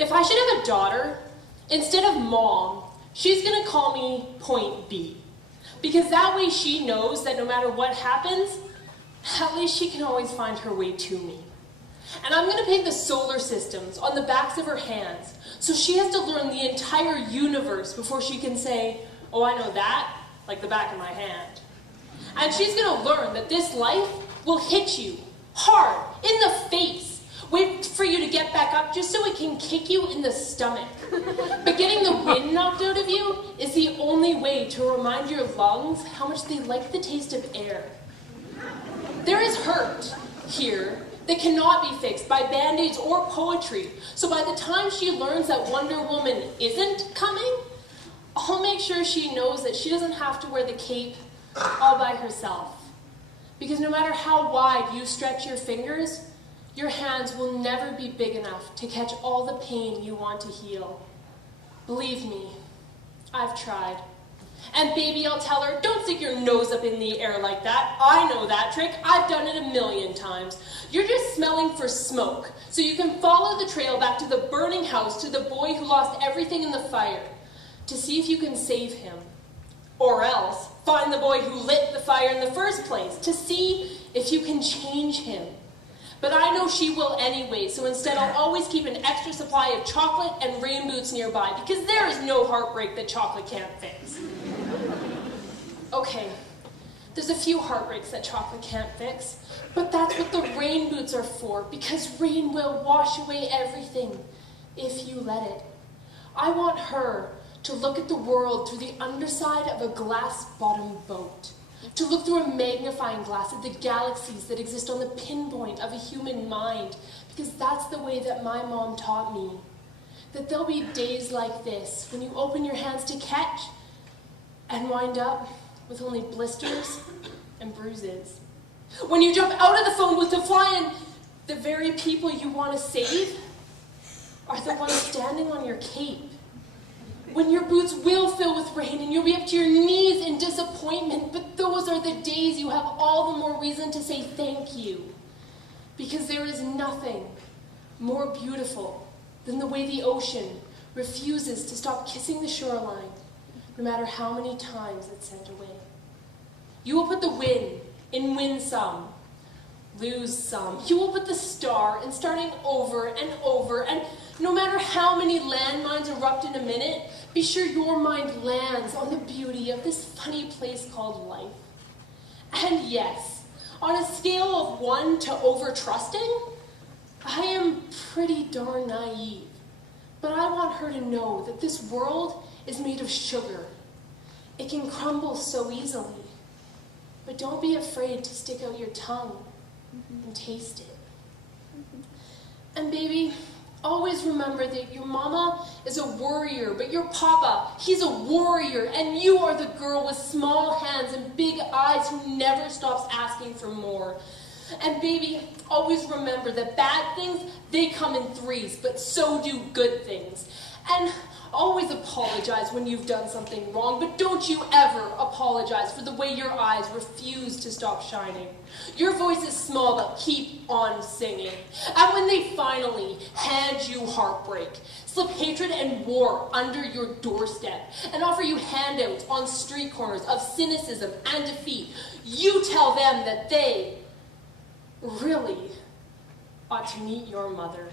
If I should have a daughter, instead of Mom, she's gonna call me Point B. Because that way she knows that no matter what happens, at least she can always find her way to me. And I'm gonna paint the solar systems on the backs of her hands, so she has to learn the entire universe before she can say, oh, I know that, like the back of my hand. And she's gonna learn that this life will hit you hard, in the face, wait for you to get back up just so it can kick you in the stomach. But getting the wind knocked out of you is the only way to remind your lungs how much they like the taste of air. There is hurt here that cannot be fixed by band-aids or poetry. So by the time she learns that Wonder Woman isn't coming, I'll make sure she knows that she doesn't have to wear the cape all by herself. Because no matter how wide you stretch your fingers, your hands will never be big enough to catch all the pain you want to heal. Believe me, I've tried. And baby, I'll tell her, don't stick your nose up in the air like that. I know that trick. I've done it 1,000,000 times. You're just smelling for smoke, so you can follow the trail back to the burning house, to the boy who lost everything in the fire, to see if you can save him. Or else, find the boy who lit the fire in the first place, to see if you can change him. But I know she will anyway, so instead I'll always keep an extra supply of chocolate and rain boots nearby, because there is no heartbreak that chocolate can't fix. Okay, there's a few heartbreaks that chocolate can't fix, but that's what the rain boots are for, because rain will wash away everything, if you let it. I want her to look at the world through the underside of a glass-bottomed boat, to look through a magnifying glass at the galaxies that exist on the pinpoint of a human mind, because that's the way that my mom taught me. That there'll be days like this, when you open your hands to catch, and wind up with only blisters and bruises. When you jump out of the phone with the fly and the very people you want to save are the ones standing on your cape. When your boots will fill with rain and you'll be up to your knees in disappointment, but those are the days you have all the more reason to say thank you. Because there is nothing more beautiful than the way the ocean refuses to stop kissing the shoreline, no matter how many times it's sent away. You will put the win in win some, lose some. You will put the star in starting over and over, and no matter how many landmines erupt in a minute, be sure your mind lands on the beauty of this funny place called life. And yes, on a scale of 1 to over-trusting, I am pretty darn naive. But I want her to know that this world is made of sugar. It can crumble so easily. But don't be afraid to stick out your tongue and taste it. And baby, always remember that your mama is a worrier, but your papa, he's a warrior, and you are the girl with small hands and big eyes who never stops asking for more. And baby, always remember that bad things, they come in threes, but so do good things. And always apologize when you've done something wrong, but don't you ever apologize for the way your eyes refuse to stop shining. Your voice is small, but keep on singing. And when they finally hand you heartbreak, slip hatred and war under your doorstep, and offer you handouts on street corners of cynicism and defeat, you tell them that they really ought to meet your mother.